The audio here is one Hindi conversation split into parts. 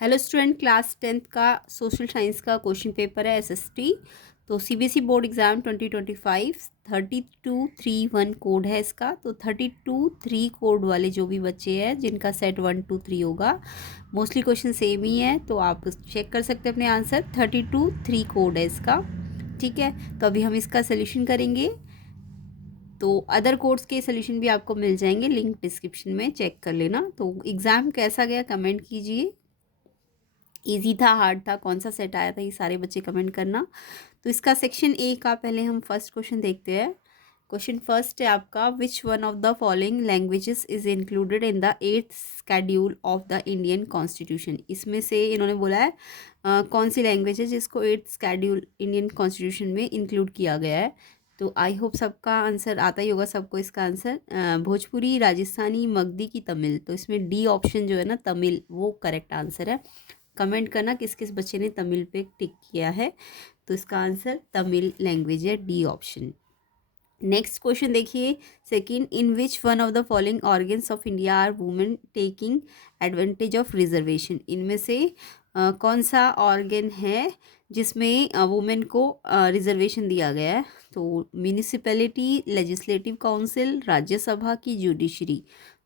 हेलो स्टूडेंट, क्लास 10th का सोशल साइंस का क्वेश्चन पेपर है एसएसटी। तो सीबीएसई बोर्ड एग्ज़ाम 2025 3231 कोड है इसका। तो 32 कोड वाले जो भी बच्चे हैं जिनका सेट 1 2 3 होगा, मोस्टली क्वेश्चन सेम ही है, तो आप चेक कर सकते हैं अपने आंसर। 32 कोड है इसका। ठीक है, तो अभी हम इसका सोल्यूशन करेंगे। तो अदर कोर्स के सोल्यूशन भी आपको मिल जाएंगे, लिंक डिस्क्रिप्शन में चेक कर लेना। तो एग्ज़ाम कैसा गया कमेंट कीजिए। इजी था, हार्ड था, कौन सा सेट आया था, ये सारे बच्चे कमेंट करना। तो इसका सेक्शन ए का पहले हम फर्स्ट क्वेश्चन देखते हैं। क्वेश्चन फर्स्ट है आपका, विच one of the following languages is included in the 8th schedule of the Indian constitution. इसमें से इन्होंने बोला है कौन सी लैंग्वेज है जिसको 8th शेड्यूल इंडियन कॉन्स्टिट्यूशन में इंक्लूड किया गया है। तो आई होप सबका आंसर आता ही होगा सबको। इसका आंसर भोजपुरी, राजस्थानी, मगधी की तमिल। तो इसमें डी ऑप्शन जो है ना, तमिल, वो करेक्ट आंसर है। कमेंट करना किस किस बच्चे ने तमिल पे टिक किया है। तो इसका आंसर तमिल लैंग्वेज है, डी ऑप्शन। नेक्स्ट क्वेश्चन देखिए, second, in which one of the following organs of India are women taking advantage of reservation. इनमें से कौन सा ऑर्गन है जिसमें वुमेन को रिजर्वेशन दिया गया है। तो म्यूनिसिपैलिटी, लेजिस्लेटिव काउंसिल, राज्यसभा की जुडिशरी।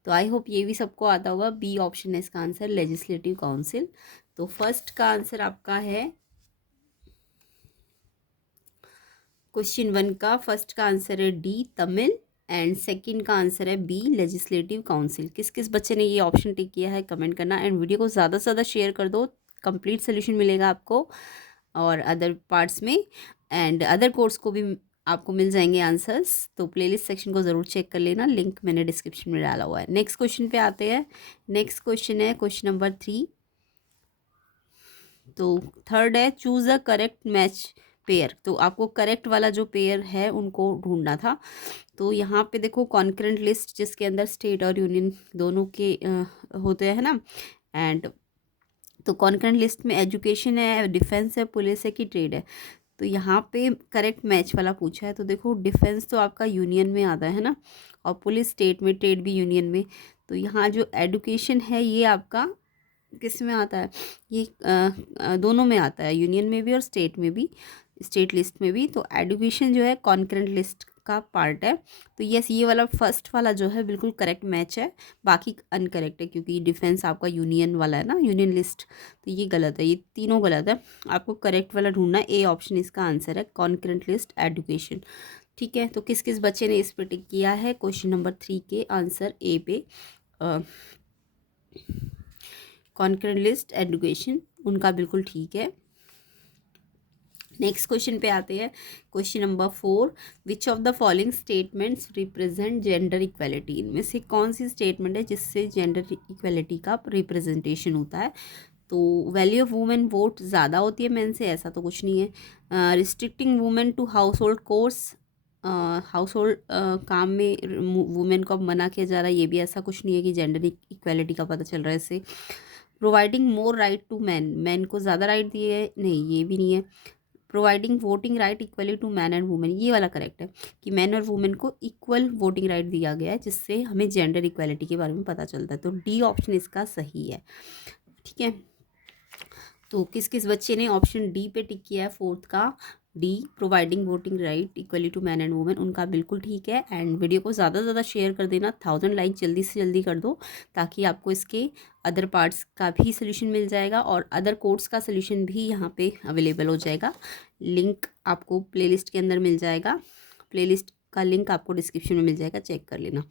तो आई होप ये भी सबको आता होगा। बी ऑप्शन है इसका आंसर, लेजिस्लेटिव काउंसिल। तो फर्स्ट का आंसर आपका है, क्वेश्चन 1 का फर्स्ट का आंसर है डी तमिल, एंड सेकंड का आंसर है बी लेजिस्लेटिव काउंसिल। किस किस बच्चे ने ये ऑप्शन टिक किया है कमेंट करना, एंड वीडियो को ज़्यादा से ज़्यादा शेयर कर दो। कंप्लीट सोल्यूशन मिलेगा आपको और अदर पार्ट्स में, एंड अदर कोर्स को भी आपको मिल जाएंगे आंसर्स। तो प्लेलिस्ट सेक्शन को ज़रूर चेक कर लेना, लिंक मैंने डिस्क्रिप्शन में डाला हुआ है। नेक्स्ट क्वेश्चन पे आते हैं। नेक्स्ट क्वेश्चन है क्वेश्चन नंबर 3। तो थर्ड है, choose a correct match pair. तो आपको करेक्ट वाला जो पेयर है उनको ढूंढना था। तो यहाँ पे देखो, कॉन्करेंट लिस्ट जिसके अंदर स्टेट और यूनियन दोनों के होते हैं ना, एंड तो कॉन्करेंट लिस्ट में एजुकेशन है, डिफेंस है, पुलिस है कि ट्रेड है। तो यहाँ पे करेक्ट मैच वाला पूछा है। तो देखो, डिफेंस तो आपका यूनियन में आता है ना, और पुलिस स्टेट में, ट्रेड भी यूनियन में। तो यहाँ जो एजुकेशन है ये आपका किस में आता है, ये दोनों में आता है, यूनियन में भी और स्टेट में भी, स्टेट लिस्ट में भी। तो एडुकेशन जो है कॉन्करेंट लिस्ट का पार्ट है। तो यस, ये वाला फर्स्ट वाला जो है बिल्कुल करेक्ट मैच है, बाकी अनकरेक्ट है क्योंकि डिफेंस आपका यूनियन वाला है ना, यूनियन लिस्ट। तो ये गलत है, ये तीनों गलत है। आपको करेक्ट वाला ढूंढना है, ए ऑप्शन इसका आंसर है, कॉन्करेंट लिस्ट एडुकेशन। ठीक है, तो किस किस बच्चे ने इस पे टिक किया है क्वेश्चन नंबर 3 के आंसर ए पे, कॉन्करेंट लिस्ट एडुकेशन, उनका बिल्कुल ठीक है। नेक्स्ट क्वेश्चन पे आते हैं। Question number 4, which of the following statements represent gender equality. इनमें से कौन सी स्टेटमेंट है जिससे जेंडर इक्वेलिटी का रिप्रेजेंटेशन होता है। तो वैल्यू ऑफ वुमेन वोट ज़्यादा होती है मेन से, ऐसा तो कुछ नहीं है। Restricting women to household chores, household काम में वुमेन को अब मना किया जा रहा है, ये भी ऐसा कुछ नहीं है कि जेंडर इक्वेलिटी का पता चल रहा है इससे। Providing more right to man, man को ज़्यादा राइट दिए, नहीं ये भी नहीं है। Providing voting right equally to man and women, ये वाला करेक्ट है कि मैन और वुमेन को इक्वल वोटिंग राइट दिया गया है, जिससे हमें जेंडर इक्वलिटी के बारे में पता चलता है। तो डी ऑप्शन इसका सही है। ठीक है, तो किस किस बच्चे ने ऑप्शन डी पे टिक किया है, फोर्थ का D, providing voting right equally to man and women, उनका बिल्कुल ठीक है। एंड वीडियो को ज़्यादा से ज़्यादा शेयर कर देना, 1000 लाइक जल्दी से जल्दी कर दो, ताकि आपको इसके अदर पार्ट्स का भी सोल्यूशन मिल जाएगा और अदर कोर्स का सोल्यूशन भी यहाँ पे अवेलेबल हो जाएगा। लिंक आपको प्लेलिस्ट के अंदर मिल जाएगा, प्लेलिस्ट का लिंक आपको डिस्क्रिप्शन में मिल जाएगा, चेक कर लेना।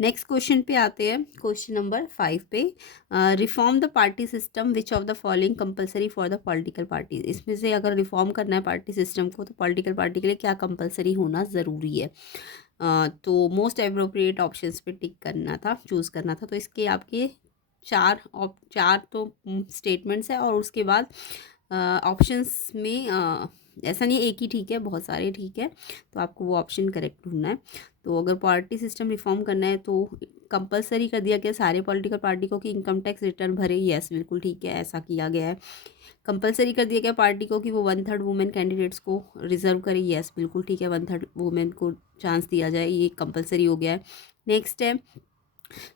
नेक्स्ट क्वेश्चन पे आते हैं, क्वेश्चन नंबर 5 पे, reform the party system, which of the following compulsory for the political party. इसमें से अगर रिफॉर्म करना है पार्टी सिस्टम को, तो पॉलिटिकल पार्टी के लिए क्या कंपलसरी होना ज़रूरी है। तो मोस्ट अप्रोप्रिएट ऑप्शंस पे टिक करना था, चूज़ करना था। तो इसके आपके चार तो स्टेटमेंट्स है, और उसके बाद ऑप्शंस में ऐसा नहीं एक ही ठीक है, बहुत सारे ठीक है। तो आपको वो ऑप्शन करेक्ट ढूंढना है। तो अगर पार्टी सिस्टम रिफॉर्म करना है तो कंपलसरी कर दिया गया सारे पॉलिटिकल पार्टी को कि इनकम टैक्स रिटर्न भरे, यस बिल्कुल ठीक है, ऐसा किया गया है। कंपलसरी कर दिया गया पार्टी को कि वो 1/3 वुमेन कैंडिडेट्स को रिजर्व करे, यस बिल्कुल ठीक है, 1/3 वुमेन को चांस दिया जाए, ये कंपलसरी हो गया है। नेक्स्ट है,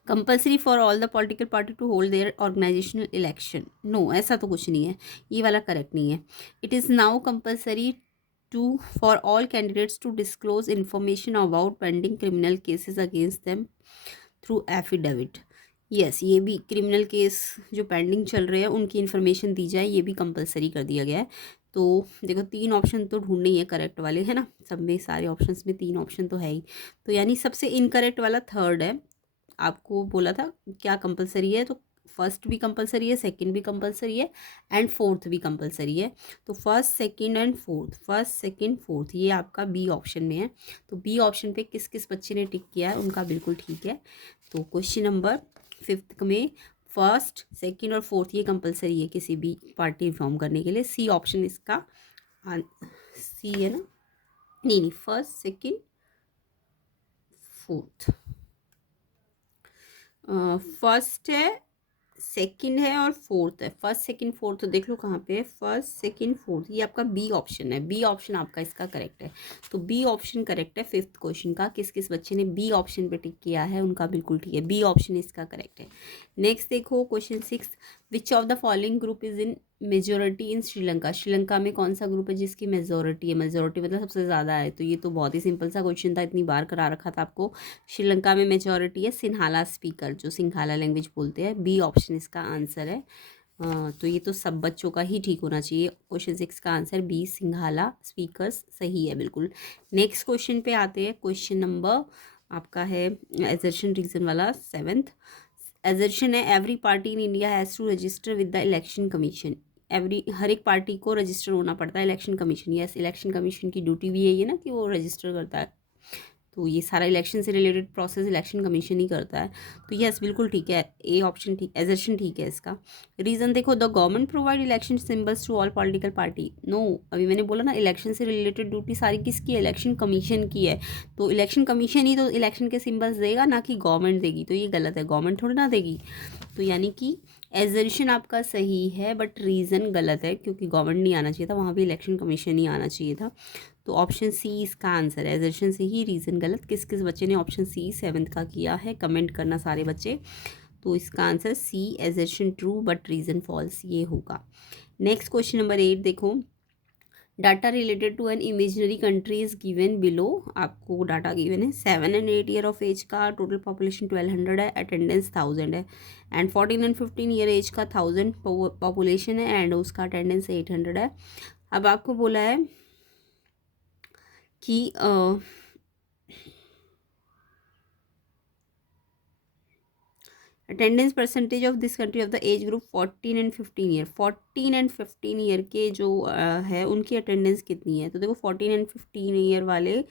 compulsory for all the political party to hold their organisational election, no ऐसा तो कुछ नहीं है, ये वाला करेक्ट नहीं है। It is now compulsory to for all candidates to disclose information about pending criminal cases against them through affidavit, yes ये भी क्रिमिनल केस जो पेंडिंग चल रहे हैं उनकी इन्फॉर्मेशन दी जाए, ये भी कंपलसरी कर दिया गया है। तो देखो 3 ऑप्शन तो ढूंढने ही है करेक्ट वाले, है ना, सब में सारे ऑप्शंस में 3 ऑप्शन तो है ही। तो यानी सबसे इनकरेक्ट वाला थर्ड है। आपको बोला था क्या कंपलसरी है, तो फर्स्ट भी कंपलसरी है, सेकंड भी कंपलसरी है एंड फोर्थ भी कंपलसरी है। तो first second and fourth, first second fourth, ये आपका बी ऑप्शन में है। तो बी ऑप्शन पे किस किस बच्चे ने टिक किया है उनका बिल्कुल ठीक है। तो क्वेश्चन नंबर 5 में फर्स्ट सेकंड और फोर्थ ये कंपलसरी है किसी भी पार्टी फॉर्म करने के लिए। सी ऑप्शन इसका सी है ना, नहीं नहीं, फर्स्ट सेकंड फोर्थ, फर्स्ट है, सेकंड है और फोर्थ है। फर्स्ट सेकंड फोर्थ तो देख लो कहाँ पे है, फर्स्ट सेकंड फोर्थ, ये आपका बी ऑप्शन है। बी ऑप्शन आपका इसका करेक्ट है। तो बी ऑप्शन करेक्ट है 5th क्वेश्चन का। किस किस बच्चे ने बी ऑप्शन पे टिक किया है उनका बिल्कुल ठीक है, बी ऑप्शन इसका करेक्ट है। नेक्स्ट देखो question 6, which of the following group is in majority in Sri Lanka, Sri Lanka में कौन सा ग्रुप है जिसकी मेजोरिटी है, मेजोरिटी मतलब सबसे ज़्यादा है। तो ये तो बहुत ही सिंपल सा क्वेश्चन था, इतनी बार करा रखा था आपको। श्रीलंका में मेजोरिटी है सिंहाला स्पीकर, जो सिंहाला लैंग्वेज बोलते हैं। बी ऑप्शन इसका आंसर है। तो ये तो सब बच्चों का ही ठीक होना चाहिए। क्वेश्चन 6 का आंसर बी सिंहाला स्पीकर्स सही है बिल्कुल। नेक्स्ट क्वेश्चन पे आते हैं। क्वेश्चन नंबर आपका है एजर्शन रीजन वाला 7th। एजर्शन है every party in India has to register with the Election Commission, हर एक पार्टी को रजिस्टर होना पड़ता है Election Commission. Yes, Election Commission की ड्यूटी भी है ये ना कि वो रजिस्टर करता है। तो ये सारा इलेक्शन से रिलेटेड प्रोसेस इलेक्शन कमीशन ही करता है। तो यस बिल्कुल ठीक है, ए ऑप्शन ठीक, एजर्शन ठीक है इसका। रीज़न देखो, the government provide election symbols to all political party, no अभी मैंने बोला ना इलेक्शन से रिलेटेड ड्यूटी सारी किसकी है, इलेक्शन कमीशन की है। तो इलेक्शन कमीशन ही तो इलेक्शन के सिंबल्स देगा, ना कि गवर्नमेंट देगी। तो ये गलत है, गवर्नमेंट थोड़ी ना देगी। तो यानी कि एजर्शन आपका सही है बट रीज़न गलत है, क्योंकि गवर्नमेंट नहीं आना चाहिए था वहाँ भी, इलेक्शन कमीशन ही आना चाहिए था। तो ऑप्शन सी इसका आंसर है, एजर्शन से ही, रीज़न गलत। किस किस बच्चे ने ऑप्शन सी 7th का किया है कमेंट करना सारे बच्चे। तो इसका answer C assertion true but reason false ये होगा। नेक्स्ट क्वेश्चन नंबर 8 देखो, data related to an imaginary country is given below, आपको डाटा गिवन है 7 and 8 ईयर ऑफ एज का, टोटल पॉपुलेशन 1200 है, अटेंडेंस 1000 है, एंड 14 and 15 ईयर एज का 1000 पॉपुलेशन है एंड उसका अटेंडेंस 800 है। अब आपको बोला है कि attendance percentage of this country of the age group 14 and 15 year, 14 and 15 year के जो है उनकी अटेंडेंस कितनी है। तो देखो 14 and 15 ईयर वाले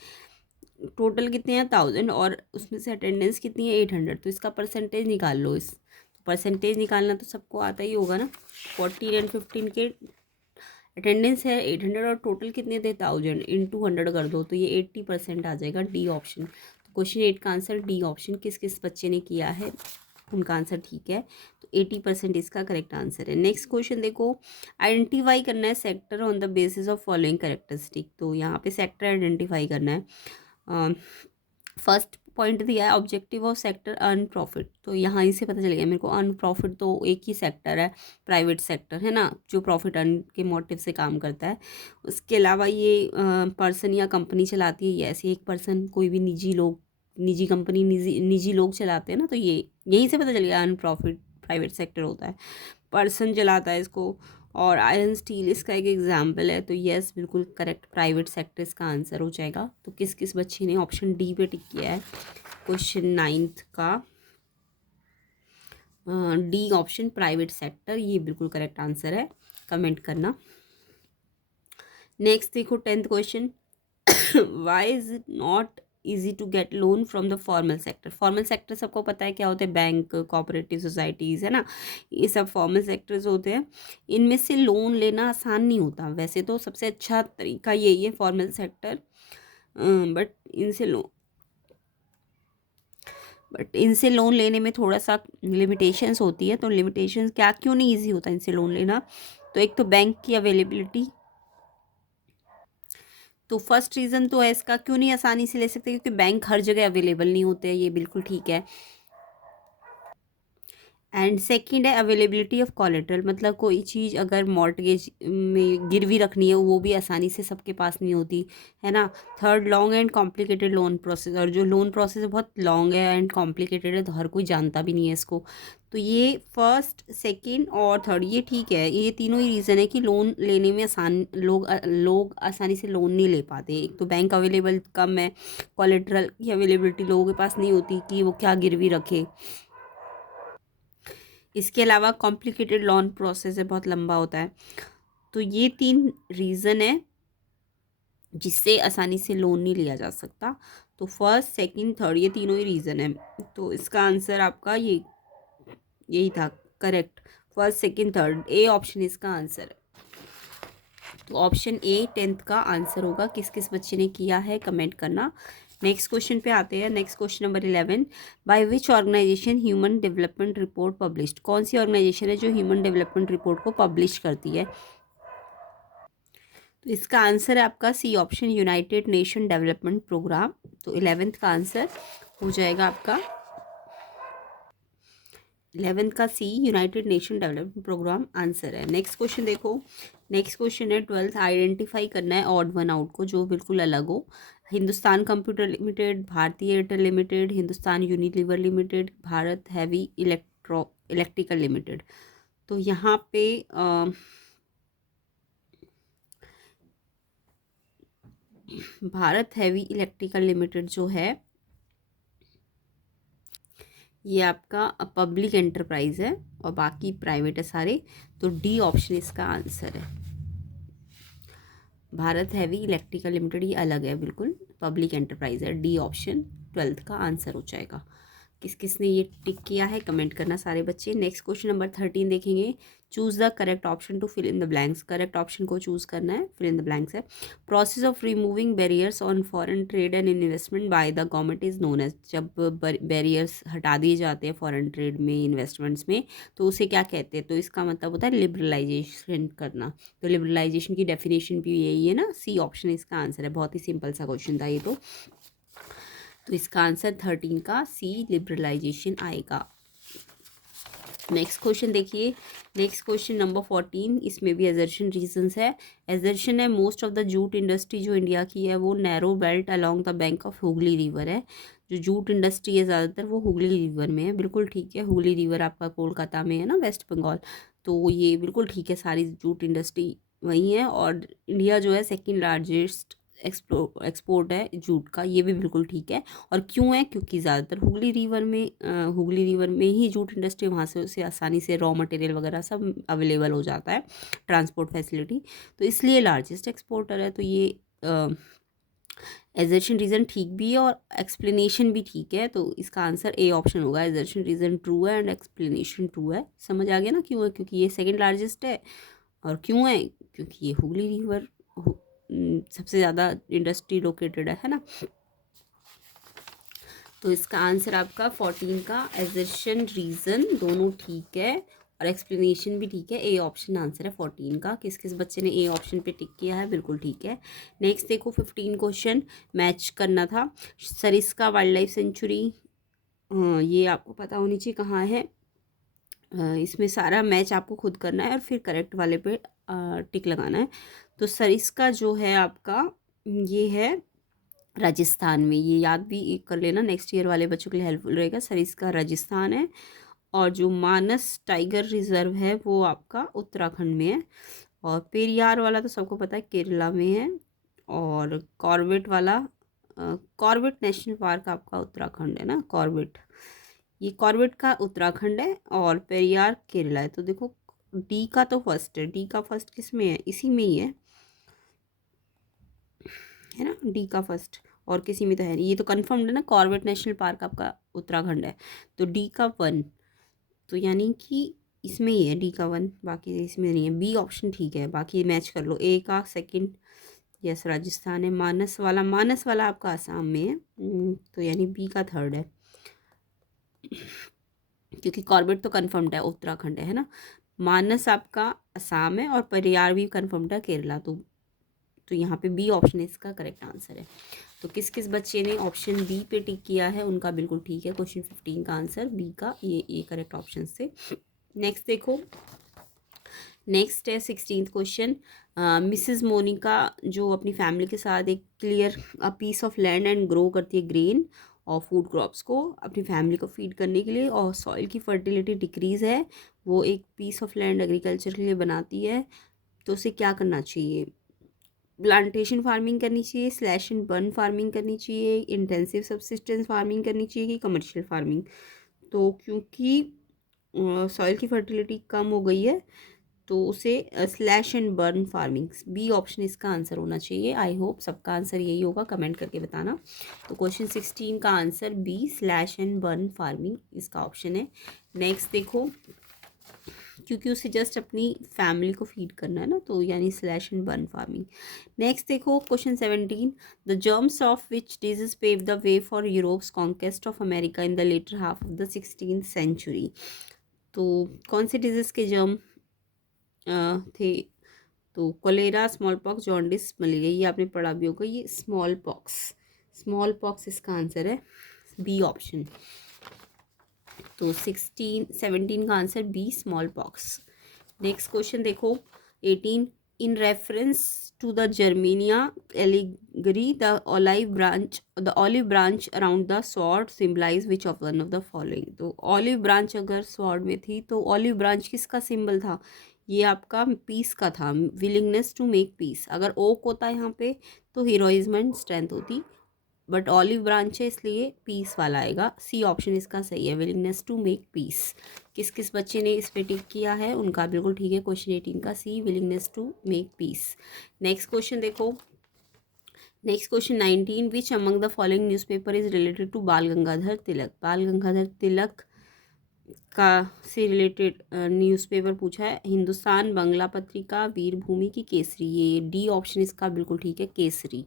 टोटल कितने हैं 1000 और उसमें से अटेंडेंस कितनी है 800। तो इसका परसेंटेज निकाल लो। इस परसेंटेज निकालना तो सबको आता ही होगा ना। 14 and 15 के अटेंडेंस है 800 और टोटल कितने थे 1000, इंटू 100 कर दो तो ये 80% आ जाएगा, डी ऑप्शन। तो क्वेश्चन 8 का आंसर डी ऑप्शन, किस किस बच्चे ने किया है उनका आंसर ठीक है। तो 80% इसका करेक्ट आंसर है। नेक्स्ट क्वेश्चन देखो, आइडेंटिफाई करना है sector on the basis of following characteristic. तो यहाँ पे सेक्टर आइडेंटिफाई करना है। फर्स्ट पॉइंट दिया है objective of sector earn profit, तो यहाँ से पता चल गया मेरे को अर्न प्रॉफिट तो एक ही सेक्टर है, प्राइवेट सेक्टर है ना, जो प्रॉफिट अर्न के मोटिव से काम करता है। उसके अलावा ये पर्सन या कंपनी चलाती है, ये ऐसे एक पर्सन, कोई भी निजी लोग, निजी कंपनी, निजी लोग चलाते हैं ना। तो ये यहीं से पता चल गया अर्न प्रॉफिट प्राइवेट सेक्टर होता है, पर्सन चलाता है इसको। और आयरन स्टील इसका एक एग्जाम्पल है। तो यस बिल्कुल करेक्ट, प्राइवेट सेक्टर इसका आंसर हो जाएगा। तो किस किस बच्चे ने ऑप्शन डी पे टिक किया है क्वेश्चन 9th का, डी ऑप्शन प्राइवेट सेक्टर, ये बिल्कुल करेक्ट आंसर है, कमेंट करना। नेक्स्ट देखो 10th question, why is it not easy to get loan from the formal sector. Formal sector सबको पता है क्या होते हैं, बैंक, कोऑपरेटिव सोसाइटीज़ है ना, ये सब फॉर्मल सेक्टर्स होते हैं। इनमें से लोन लेना आसान नहीं होता, वैसे तो सबसे अच्छा तरीका यही है फॉर्मल सेक्टर, बट इनसे लोन लेने में थोड़ा सा लिमिटेशंस होती है। तो लिमिटेशंस क्या, क्यों नहीं ईजी होता इनसे लोन लेना। तो एक तो बैंक की अवेलेबिलिटी, तो फर्स्ट रीज़न तो है इसका क्यों नहीं आसानी से ले सकते, क्योंकि बैंक हर जगह अवेलेबल नहीं होते हैं, ये बिल्कुल ठीक है। एंड सेकंड है अवेलेबिलिटी ऑफ कोलेटरल, मतलब कोई चीज़ अगर मॉर्टगेज में गिरवी रखनी है वो भी आसानी से सबके पास नहीं होती है ना। Third long and complicated loan process, और जो लोन प्रोसेस बहुत लॉन्ग है एंड कॉम्प्लिकेटेड है तो हर कोई जानता भी नहीं है इसको। तो ये फर्स्ट सेकंड और थर्ड ये ठीक है, ये तीनों ही रीज़न है कि लोन लेने में आसान लोग आसानी से लोन नहीं ले पाते। एक तो बैंक अवेलेबल कम है, कोलेटरल की अवेलेबिलिटी लोगों के पास नहीं होती कि वो क्या गिरवी रखे। इसके अलावा कॉम्प्लिकेटेड लोन प्रोसेस है, बहुत लंबा होता है। तो ये तीन रीज़न है जिससे आसानी से लोन नहीं लिया जा सकता। तो फर्स्ट सेकंड थर्ड ये तीनों ही रीज़न है। तो इसका आंसर आपका यही था correct, first second third, A option इसका आंसर है। तो ऑप्शन ए 10th का आंसर होगा। किस किस बच्चे ने किया है कमेंट करना। नेक्स्ट क्वेश्चन पे आते हैं। Next question number 11, by which organisation human development report published, कौन सी ऑर्गेनाइजेशन है जो ह्यूमन डेवलपमेंट रिपोर्ट को पब्लिश करती है। तो इसका आंसर है आपका C option, United Nation Development Programme. तो 11th का आंसर हो जाएगा आपका 11th का C, United Nation Development Programme answer है। नेक्स्ट क्वेश्चन देखो। नेक्स्ट क्वेश्चन है 12th, आइडेंटिफाई करना है ऑड वन आउट को जो बिल्कुल अलग हो। हिंदुस्तान कंप्यूटर लिमिटेड, भारतीय Airtel limited, Hindustan Unilever limited, Bharat heavy electrical limited. तो यहाँ पे भारत हैवी इलेक्ट्रिकल लिमिटेड जो है ये आपका पब्लिक एंटरप्राइज है और बाकी प्राइवेट है सारे। तो डी ऑप्शन इसका आंसर है। भारत हैवी इलेक्ट्रिकल लिमिटेड ये अलग है, बिल्कुल पब्लिक एंटरप्राइज है। डी ऑप्शन 12th का आंसर हो जाएगा। किस किस ने ये टिक किया है कमेंट करना सारे बच्चे। नेक्स्ट क्वेश्चन नंबर 13 देखेंगे। Choose the correct option to fill in the blanks, correct option को चूज करना है, फिल इन द ब्लैंक्स है। Process of removing barriers on foreign trade and investment by the government is known as, जब बैरियर्स हटा दिए जाते हैं फॉरेन ट्रेड में इन्वेस्टमेंट्स में तो उसे क्या कहते हैं। तो इसका मतलब होता है लिबरलाइजेशन करना। तो लिबरलाइजेशन की डेफिनेशन भी यही है ना, सी ऑप्शन इसका आंसर है। बहुत ही सिंपल सा क्वेश्चन था ये तो इसका आंसर 13 का सी लिबरलाइजेशन आएगा। नेक्स्ट क्वेश्चन देखिए। नेक्स्ट क्वेश्चन नंबर 14, इसमें भी एजर्शन रीजंस है। एजर्शन है most of the jute industry जो इंडिया की है वो narrow belt along the bank of Hooghly river है। जो जूट इंडस्ट्री है ज़्यादातर वो हुगली रिवर में है, बिल्कुल ठीक है। हुगली रिवर आपका कोलकाता में है ना, वेस्ट बंगाल। तो ये बिल्कुल ठीक है, सारी जूट इंडस्ट्री वहीं है। और इंडिया जो है सेकेंड लार्जेस्ट एक्सपोर्ट है जूट का, ये भी बिल्कुल ठीक है। और क्यों है, क्योंकि ज़्यादातर हुगली रिवर में ही जूट इंडस्ट्री, वहाँ से उसे आसानी से रॉ मटेरियल वगैरह सब अवेलेबल हो जाता है, ट्रांसपोर्ट फैसिलिटी। तो इसलिए लार्जेस्ट एक्सपोर्टर है। तो ये एजर्शन रीज़न ठीक भी है और एक्सप्लेनेशन भी ठीक है। तो इसका आंसर ए ऑप्शन होगा। एजर्शन रीज़न ट्रू है एंड एक्सप्लेनेशन ट्रू है। समझ आ गया ना क्यों है, क्योंकि ये सेकेंड लार्जेस्ट है। और क्यों है, क्योंकि ये हुगली रिवर सबसे ज़्यादा इंडस्ट्री लोकेटेड है ना। तो इसका आंसर आपका 14 का एजर्शन रीज़न दोनों ठीक है और एक्सप्लेनेशन भी ठीक है। ए ऑप्शन आंसर है 14 का। किस किस बच्चे ने ए ऑप्शन पे टिक किया है, बिल्कुल ठीक है। नेक्स्ट देखो 15 क्वेश्चन मैच करना था। सरिस्का वाइल्ड लाइफ सेंचुरी, ये आपको पता होनी चाहिए कहाँ है। इसमें सारा मैच आपको खुद करना है और फिर करेक्ट वाले पे टिक लगाना है। तो सरिस्का जो है आपका ये है राजस्थान में, ये याद भी कर लेना, नेक्स्ट ईयर वाले बच्चों के लिए हेल्पफुल रहेगा। सरिस्का राजस्थान है। और जो मानस टाइगर रिजर्व है वो आपका उत्तराखंड में है। और पेरियार वाला तो सबको पता है केरला में है। और कॉर्बेट वाला कॉर्बेट नेशनल पार्क आपका उत्तराखंड है ना, कॉर्बेट, ये कॉर्बेट का उत्तराखंड है और पेरियार केरला है। तो देखो डी का तो फर्स्ट है, डी का फर्स्ट किस में है, इसी में ही है ना, डी का फर्स्ट, और किसी में तो है नहीं। ये तो कंफर्म्ड है ना, कॉर्बेट नेशनल पार्क आपका उत्तराखंड है। तो डी का 1, तो यानी कि इसमें ही है डी का 1, बाकी इसमें नहीं है। बी ऑप्शन ठीक है, बाकी मैच कर लो। ए का सेकंड यस राजस्थान है। मानस वाला आपका आसाम में है, तो यानी बी का थर्ड है, क्योंकि कॉर्बेट तो कंफर्म्ड है उत्तराखंड है ना। मानस आपका असम है और परियार भी कंफर्म्ड है केरला। तो तो यहाँ पे बी ऑप्शन इसका करेक्ट आंसर है। तो किस किस बच्चे ने ऑप्शन बी पे टिक किया है उनका बिल्कुल ठीक है। क्वेश्चन 15 का आंसर बी का ये करेक्ट ऑप्शन से। नेक्स्ट देखो, नेक्स्ट है 16th क्वेश्चन। मिसेस मोनिका जो अपनी फैमिली के साथ एक clear a piece of land and grow करती है ग्रेन और फूड क्रॉप्स को अपनी फैमिली को फीड करने के लिए, और सॉइल की फर्टिलिटी डिक्रीज़ है, वो एक पीस ऑफ लैंड एग्रीकल्चर के लिए बनाती है, तो उसे क्या करना चाहिए? प्लांटेशन फार्मिंग करनी चाहिए, स्लैश एंड बर्न फार्मिंग करनी चाहिए, इंटेंसिव सब्सिस्टेंस फार्मिंग करनी चाहिए कि कमर्शियल फार्मिंग? तो क्योंकि सॉइल की फर्टिलिटी कम हो गई है तो उसे slash and burn farming, B option इसका आंसर होना चाहिए। आई होप सबका आंसर यही होगा, कमेंट करके बताना। तो क्वेश्चन 16 का answer B slash and burn farming इसका ऑप्शन है। नेक्स्ट देखो, क्योंकि उसे जस्ट अपनी फैमिली को फीड करना है ना, तो यानी slash and burn farming. Next देखो question 17, the germs of which disease pave the way for Europe's conquest of America in the latter half of the 16th century. तो कौन से डिजीज के जर्म थे? तो cholera, small pox, jaundice, malaria, ये आपने पढ़ा भी होगा। ये स्मॉल पॉक्स इसका आंसर है, बी ऑप्शन। तो 17 का answer B small pox. Next question देखो 18, इन reference to the Germania allegory the olive branch around the sword symbolise which of one of the following. तो ऑलिव ब्रांच अगर स्वॉर्ड में थी तो ऑलिव ब्रांच किसका सिंबल था? ये आपका पीस का था, विलिंगनेस टू मेक पीस। अगर ओक होता यहाँ पे तो हीरोइज्म एंड स्ट्रेंथ होती, बट ऑलिव ब्रांच है इसलिए पीस वाला आएगा। सी ऑप्शन इसका सही है, विलिंगनेस टू मेक पीस। किस किस बच्चे ने इस पे टिक किया है उनका बिल्कुल ठीक है। क्वेश्चन 18 का C, willingness to make peace. Next question देखो, next question 19, which among the following newspaper is related to Bal Gangadhar तिलक। बाल गंगाधर तिलक का से रिलेटेड न्यूज़पेपर पूछा है। हिंदुस्तान, बंगला पत्रिका, वीरभूमि की केसरी। ये डी ऑप्शन इसका बिल्कुल ठीक है, केसरी।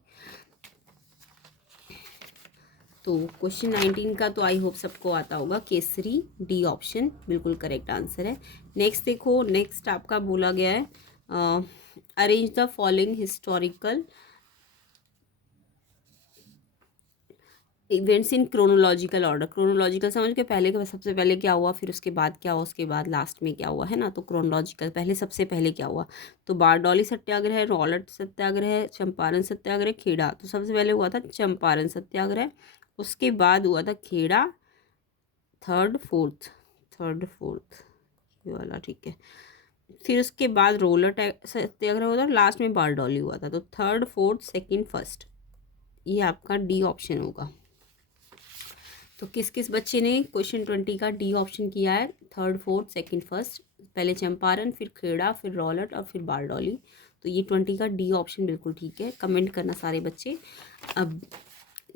तो क्वेश्चन 19 का तो आई होप सबको आता होगा, केसरी, डी ऑप्शन बिल्कुल करेक्ट आंसर है। नेक्स्ट देखो, नेक्स्ट आपका बोला गया है arrange the following historical events in chronological order. Chronological समझ के पहले के सबसे पहले क्या हुआ, फिर उसके बाद क्या हुआ, उसके बाद लास्ट में क्या हुआ, है ना। तो क्रोनोलॉजिकल पहले सबसे पहले क्या हुआ, तो बारडोली सत्याग्रह, रॉलेट सत्याग्रह, चंपारण सत्याग्रह, खेड़ा। तो सबसे पहले हुआ था चंपारण सत्याग्रह, उसके बाद हुआ था खेड़ा, थर्ड फोर्थ ये वाला, ठीक है। फिर उसके बाद रोलर सत्याग्रह हुआ था, लास्ट में बारडोली हुआ था। तो थर्ड, फोर्थ, सेकंड, फर्स्ट, ये आपका डी ऑप्शन होगा। तो किस किस बच्चे ने क्वेश्चन 20 का डी ऑप्शन किया है? थर्ड, फोर्थ, सेकंड, फर्स्ट, पहले चंपारण, फिर खेड़ा, फिर रॉलेट और फिर बारडोली। तो ये 20 का डी ऑप्शन बिल्कुल ठीक है। कमेंट करना सारे बच्चे। अब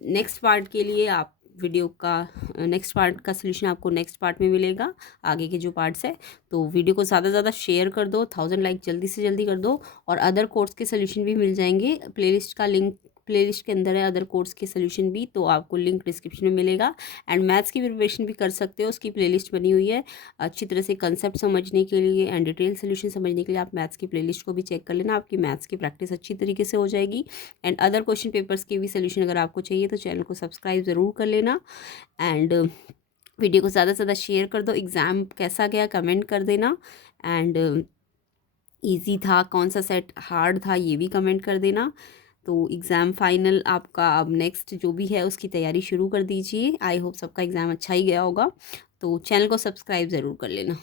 नेक्स्ट पार्ट के लिए आप वीडियो का नेक्स्ट पार्ट का सलूशन आपको नेक्स्ट पार्ट में मिलेगा, आगे के जो पार्ट्स है। तो वीडियो को ज़्यादा से ज़्यादा शेयर कर दो, 1000 लाइक जल्दी से जल्दी कर दो। और अदर कोर्स के सलूशन भी मिल जाएंगे, प्लेलिस्ट का लिंक प्लेलिस्ट के अंदर है अदर कोर्स के सलूशन भी, तो आपको लिंक डिस्क्रिप्शन में मिलेगा। एंड मैथ्स की प्रिपरेशन भी कर सकते हो, उसकी प्लेलिस्ट बनी हुई है अच्छी तरह से। कंसेप्ट समझने के लिए एंड डिटेल सलूशन समझने के लिए आप मैथ्स की प्लेलिस्ट को भी चेक कर लेना, आपकी मैथ्स की प्रैक्टिस अच्छी तरीके से हो जाएगी। एंड अदर क्वेश्चन पेपर्स के भी सलूशन अगर आपको चाहिए तो चैनल को सब्सक्राइब ज़रूर कर लेना। एंड वीडियो को ज़्यादा से ज़्यादा शेयर कर दो। एग्ज़ाम कैसा गया कमेंट कर देना। एंड ईजी था, कौन सा सेट हार्ड था, ये भी कमेंट कर देना। तो एग्ज़ाम फाइनल आपका अब नेक्स्ट जो भी है उसकी तैयारी शुरू कर दीजिए। आई होप सबका एग्ज़ाम अच्छा ही गया होगा। तो चैनल को सब्सक्राइब ज़रूर कर लेना।